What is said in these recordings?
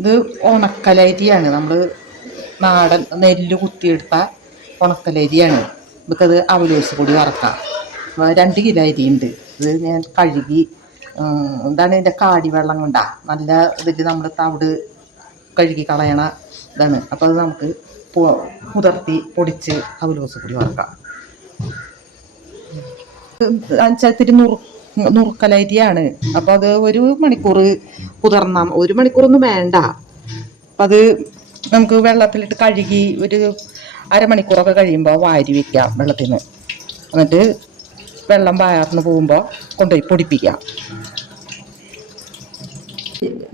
ഇത് ഉണക്കലരിയാണ്. നമ്മൾ നാടൻ നെല്ല് കുത്തിയെടുത്ത ഉണക്കലരിയാണ്. നമുക്കത് അവലോസ് കൂടി വറക്കാം. രണ്ട് കിലോ അരിയുണ്ട് ഇത് ഞാൻ കഴുകി എന്താണ് ഇതിന്റെ കാടി വെള്ളം കൊണ്ടാ? നല്ല ഇതിൽ നമ്മൾ തവിട് കഴുകി കളയണ ഇതാണ്. അപ്പോൾ അത് നമുക്ക് കുതിർത്തി പൊടിച്ച് അവലോസ് കൂടി വറക്കാം. അഞ്ചാത്തിരി നുറു നുറുക്കലരിയാണ്. അപ്പോൾ അത് ഒരു മണിക്കൂർ കുതിർന്ന ഒരു മണിക്കൂറൊന്നും വേണ്ട. അപ്പം അത് നമുക്ക് വെള്ളത്തിലിട്ട് കഴുകി ഒരു അരമണിക്കൂറൊക്കെ കഴിയുമ്പോൾ വാരി വെക്കാം വെള്ളത്തിൽ നിന്ന് എന്നിട്ട് വെള്ളം വാർന്ന് പോകുമ്പോൾ കൊണ്ടുപോയി പൊടിപ്പിക്കാം.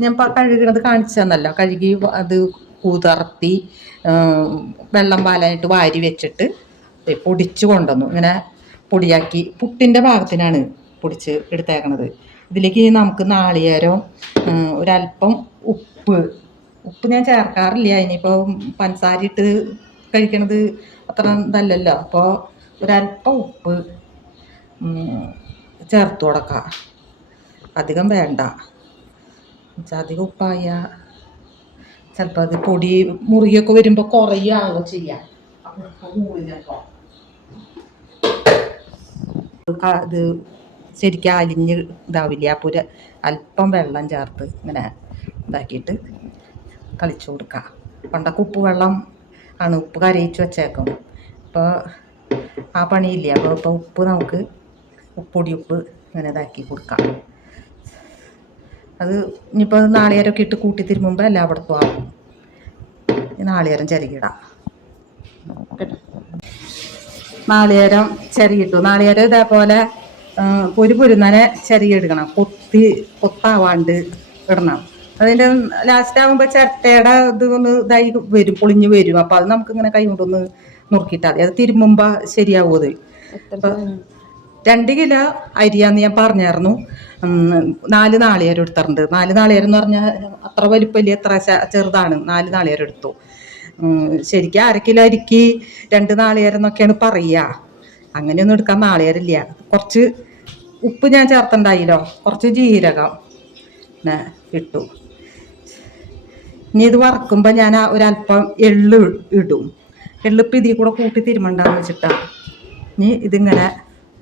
ഞാൻ കഴുകണത് കാണിച്ചു തന്നല്ലോ. കഴുകി അത് കുതിർത്തി വെള്ളം പാലായിട്ട് വാരി വെച്ചിട്ട് പൊടിച്ച് കൊണ്ടുവന്നു. ഇങ്ങനെ പൊടിയാക്കി പുട്ടിന്റെ ഭാഗത്തിനാണ് പൊടിച്ച് എടുത്തേക്കണത്. ഇതിലേക്ക് നമുക്ക് നാളികേരം ഒരല്പം ഉപ്പ്. ഉപ്പ് ഞാൻ ചേർക്കാറില്ല. ഇനിയിപ്പോൾ പഞ്ചസാര ഇട്ട് കഴിക്കണത് അത്ര ഇതല്ലല്ലോ. അപ്പോൾ ഒരല്പം ഉപ്പ് ചേർത്ത് കൊടുക്കുക അധികം വേണ്ട. അധികം ഉപ്പായ. ചിലപ്പോൾ അത് പൊടി മുറിയൊക്കെ വരുമ്പോൾ കുറയുകയാണല്ലോ ചെയ്യാം. അപ്പോൾ ഇത് ശരിക്കും അലിഞ്ഞ് ഇതാവില്ല? ആ പുര അല്പം വെള്ളം ചേർത്ത് ഇങ്ങനെ ഇതാക്കിയിട്ട് കളിച്ചു കൊടുക്കുക പണ്ടൊക്കെ ഉപ്പ് വെള്ളം ആണ് ഉപ്പ് കരയിച്ച് വെച്ചേക്കും. ഇപ്പോൾ ആ പണിയില്ല? അപ്പോൾ ഇപ്പോൾ ഉപ്പ് നമുക്ക് ഉപ്പൊടി ഉപ്പ് ഇങ്ങനെ ഇതാക്കി കൊടുക്കാം. അത് ഇനിയിപ്പോൾ നാളികേരമൊക്കെ ഇട്ട് കൂട്ടി തിരുമ്പുമ്പോൾ എല്ലായിടത്തും ആവും നാളികേരം കേട്ടോ നാളികേരം ചിരകിട്ടു. നാളികേരം ഇതേപോലെ പൊരി പൊരുന്നനെ എടുക്കണം. കൊത്തി കൊത്താവാണ്ട് ഇടണം. അതിന്റെ ലാസ്റ്റ് ആകുമ്പോൾ ചിരട്ടയുടെ ഇത് ഒന്ന് ഇതായി വരും പൊളിഞ്ഞ് വരും. അപ്പോൾ അത് നമുക്ക് ഇങ്ങനെ കൈ കൊണ്ടൊന്ന് നുറുക്കിയിട്ടാൽ മതി. അത് തിരുമ്പുമ്പോൾ ശരിയാവും അത്. രണ്ട് കിലോ അരിയാന്ന് ഞാൻ പറഞ്ഞായിരുന്നു. നാല് നാളികേരം എടുത്തിട്ടുണ്ട്. നാല് നാളികേരം എന്ന് പറഞ്ഞാൽ അത്ര വലിപ്പമില്ല എത്ര ചെറുതാണ്. നാല് നാളികേരം എടുത്തു. ശരിക്കും അര കിലോ അരിക്ക് രണ്ട് നാളികേരം എന്നൊക്കെയാണ് പറയുക അങ്ങനെയൊന്നും എടുക്കാൻ നാളികേരം ഇല്ല. കുറച്ച് ഉപ്പ് ഞാൻ ചേർത്തുണ്ടായില്ലോ കുറച്ച് ജീരകം. ഇട്ടു. ഇനി ഇത് വറക്കുമ്പോൾ ഞാൻ ഒരല്പം എള്ള് ഇടും. എള്ളിപ്പം ഇതിൽ കൂടെ കൂട്ടി തിരുമണ്ടാന്ന് വെച്ചിട്ടാണ് ഇനി ഇതിങ്ങനെ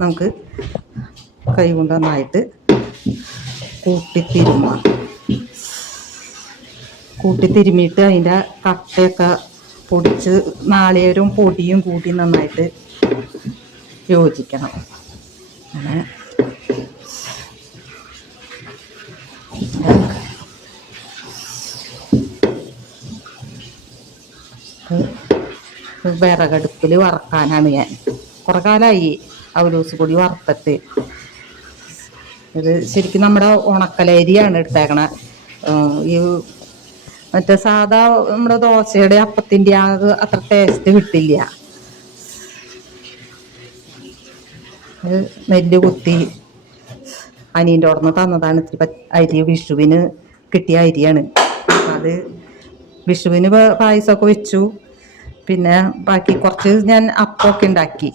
നമുക്ക് കൈ കൊണ്ട് നന്നായിട്ട് കൂട്ടി തിരുമാം. കൂട്ടി തിരുമിയിട്ട് അതിന്റെ കട്ടയൊക്കെ പൊടിച്ച് നാളികേരവും പൊടിയും കൂട്ടി നന്നായിട്ട് യോജിക്കണം. അങ്ങനെ വിറകടുപ്പിൽ വറക്കാനാണ് ഞാൻ. കുറെ കാലമായി അവലൂസ് പൊടി വറുത്തിട്ട്. ഇത് ശരിക്കും നമ്മുടെ ഉണക്കലരിയാണ് എടുത്തേക്കണ. ഈ മറ്റേ സാധാ നമ്മുടെ ദോശയുടെ അപ്പത്തിന്റെ ആ അത്ര ടേസ്റ്റ് കിട്ടില്ല. നെല്ല് കുത്തി അനിയന്റെ ഉടന്ന് തന്നതാണ് ഇത്തിരി അരി വിഷുവിന് കിട്ടിയ അരിയാണ്. അത് വിഷുവിന് പായസമൊക്കെ വെച്ചു. പിന്നെ ബാക്കി കുറച്ച് ഞാൻ അപ്പമൊക്കെ ഉണ്ടാക്കി.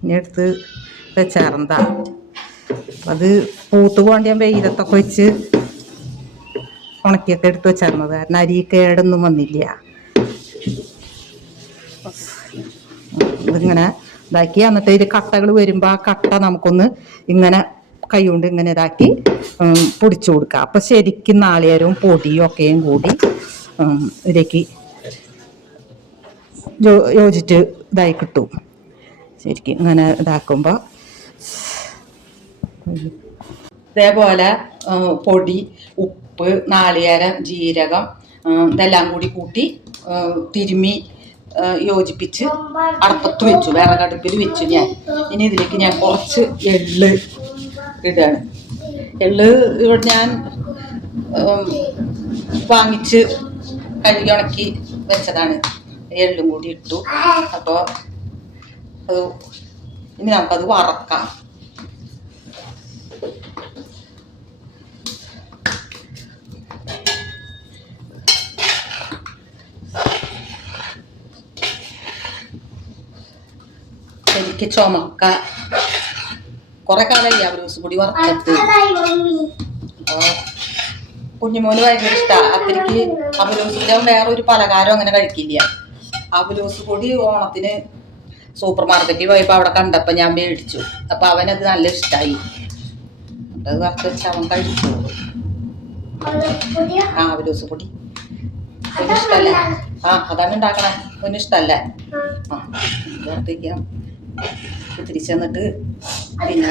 ഇനി എടുത്ത് വെച്ചാറന്താ അത് പൂത്ത് പോകേണ്ട ഞാൻ വെയിലത്തൊക്കെ വെച്ച് ഉണക്കിയൊക്കെ എടുത്ത് വെച്ചായിരുന്നത് കാരണം അരി കേടൊന്നും വന്നില്ല. ഇതിങ്ങനെ ഇതാക്കി. എന്നിട്ട് ഇതിൽ കട്ടകൾ വരുമ്പോൾ ആ കട്ട നമുക്കൊന്ന് ഇങ്ങനെ കൈകൊണ്ട് ഇങ്ങനെ ഇതാക്കി പൊടിച്ചു കൊടുക്കുക അപ്പം ശരിക്കും നാളികേരവും പൊടിയും ഒക്കെയും കൂടി ഇതിലേക്ക് യോജിച്ച് ഇതായി കിട്ടും. ശരിക്കും ഇങ്ങനെ ഇതാക്കുമ്പോൾ ഇതേപോലെ പൊടി ഉപ്പ് നാളികേരം ജീരകം ഇതെല്ലാം കൂടി കൂട്ടി തിരുമി യോജിപ്പിച്ച് അടുപ്പത്ത് വെച്ചു. വിറകടുപ്പിൽ വെച്ചു ഞാൻ. ഇനി ഇതിലേക്ക് ഞാൻ കുറച്ച് എള്ള് ഇടുകയാണ് എള്ള് ഇവിടെ ഞാൻ വാങ്ങിച്ച് കഴുകി ഉണക്കി വെച്ചതാണ്. എള്ളും കൂടി ഇട്ടു. അപ്പോൾ അത് ഇനി നമുക്കത് വറക്കാം. എനിക്ക് ചുമക്ക. കുറെ കാലമായി അവർ ദിവസം കൂടി വറുത്തിട്ട്. കുഞ്ഞുമോന് ഭയങ്കര ഇഷ്ടമാണ് അത്തിരിക്ക് അവലോസിന്റെ വേറൊരു പലഹാരം അങ്ങനെ കഴിക്കില്ല. അവലോസ് കൂടി ഓണത്തിന് സൂപ്പർ മാർക്കറ്റിൽ പോയപ്പോൾ അവിടെ കണ്ടപ്പോൾ ഞാൻ മേടിച്ചു. അപ്പോൾ അവനത് നല്ല ഇഷ്ടമായി അത് വറുത്ത് വെച്ച് അവൻ കഴിച്ചു. ആ അവലോസ് പൊടി. അവന് ആ അതാണ് ഉണ്ടാക്കണേ. അവന് ഇഷ്ടല്ലേ. ആ. വറുത്തേക്കാം തിരിച്ചു വന്നിട്ട് പിന്നെ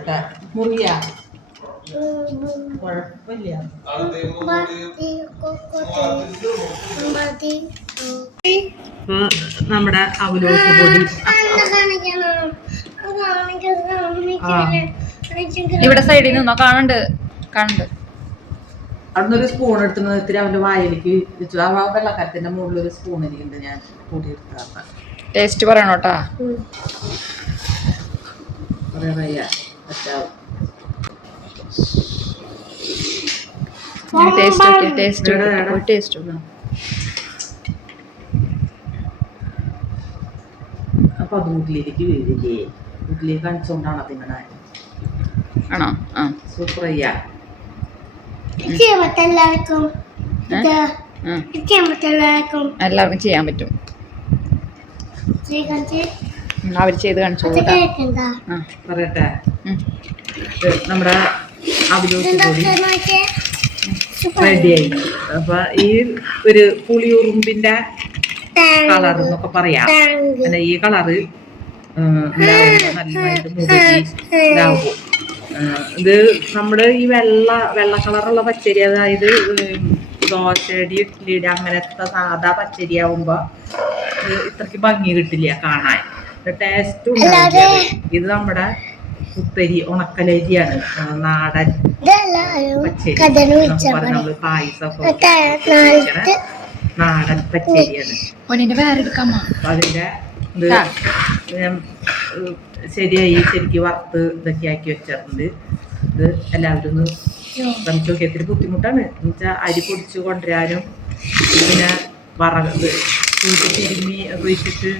പറയട്ടെ മുറിയ. കുഴപ്പമില്ല. നമ്മുടെ പൊടി. ഇവിടെ സൈഡിൽ നിന്നോ? കാണണ്ട്. കാണണ്ട് അവിടുന്ന് ഒരു സ്പൂൺ എടുത്ത് ഇത്തിരി അവന്റെ വായിലേക്ക് വെച്ചു. ആ വെള്ളക്കാരത്തിന്റെ മുകളിൽ ഒരു സ്പൂൺ എനിക്കുണ്ട് ഞാൻ കൂടി എടുത്താ ടേസ്റ്റ് പറയണോട്ടാ പറയാ പറ്റാവും ടേസ്റ്റ് ടേസ്റ്റ് അപ്പൊ അത് വീട്ടിലേക്ക് വീഴില്ലേ വീട്ടിലേക്ക് കാണിച്ചോണ്ടാണ് അതിങ്ങനെ ആണോ? ആ. സൂപ്പർ ചെയ്യാ എല്ലാവർക്കും. എല്ലാവർക്കും ചെയ്യാൻ പറ്റും. അവർ ചെയ്ത് കാണിച്ചു പറയട്ടെ. നമ്മുടെ ഇതെന്തൊക്കെ നോക്കിയേ? റെഡിയായി. അപ്പൊ ഈ ഒരു പുളിയുറുമ്പിന്റെ കളർ എന്നൊക്കെ പറയാം. അല്ലെ ഈ കളറ് ഇതാവും ഇത് നമ്മുടെ ഈ വെള്ള വെള്ള കളറുള്ള പച്ചരി അതായത് ദോശയുടെ ഇഡ്ഡലിയുടെ അങ്ങനത്തെ സാധാ പച്ചരി ആവുമ്പോ ഇത്രക്ക് ഭംഗി കിട്ടില്ല കാണാൻ. ടേസ്റ്റും ഉണ്ടാവില്ല. ഇത് നമ്മുടെ കുത്തരി ഉണക്കലരിയാണ് നാടൻ പച്ചരി. നാളത്തെ നാടൻ പച്ചരിയാണ്. അതിന്റെ ശരിയായി ശരിക്ക് വറുത്ത് ഇതൊക്കെ ആക്കി വെച്ചിട്ടുണ്ട്. ഇത് എല്ലാവരും ഒന്ന് ശ്രമിച്ചു നോക്കി ഇത്തിരി ബുദ്ധിമുട്ടാണ്. എന്നുവെച്ചാൽ അരി പൊടിച്ച് കൊണ്ടുവരാനും പിന്നെ വറക് ഇത് തിരുമ്മി ഒക്കെ വെച്ചിട്ട്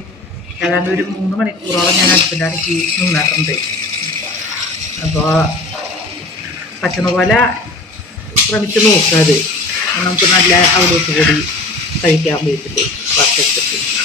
ഏതാണ്ട് ഒരു മൂന്ന് മണിക്കൂറോളം ഞാൻ അടുപ്പിന്റെ അടുക്കി നിന്നിട്ടുണ്ട്. അപ്പോൾ പറ്റണ പോലെ ശ്രമിച്ച് നോക്കുക അത്. നമുക്ക് നല്ല അവിടെ കൂടി കഴിക്കാൻ വേണ്ടിയിട്ട് വറുത്തെടുത്തിട്ട്.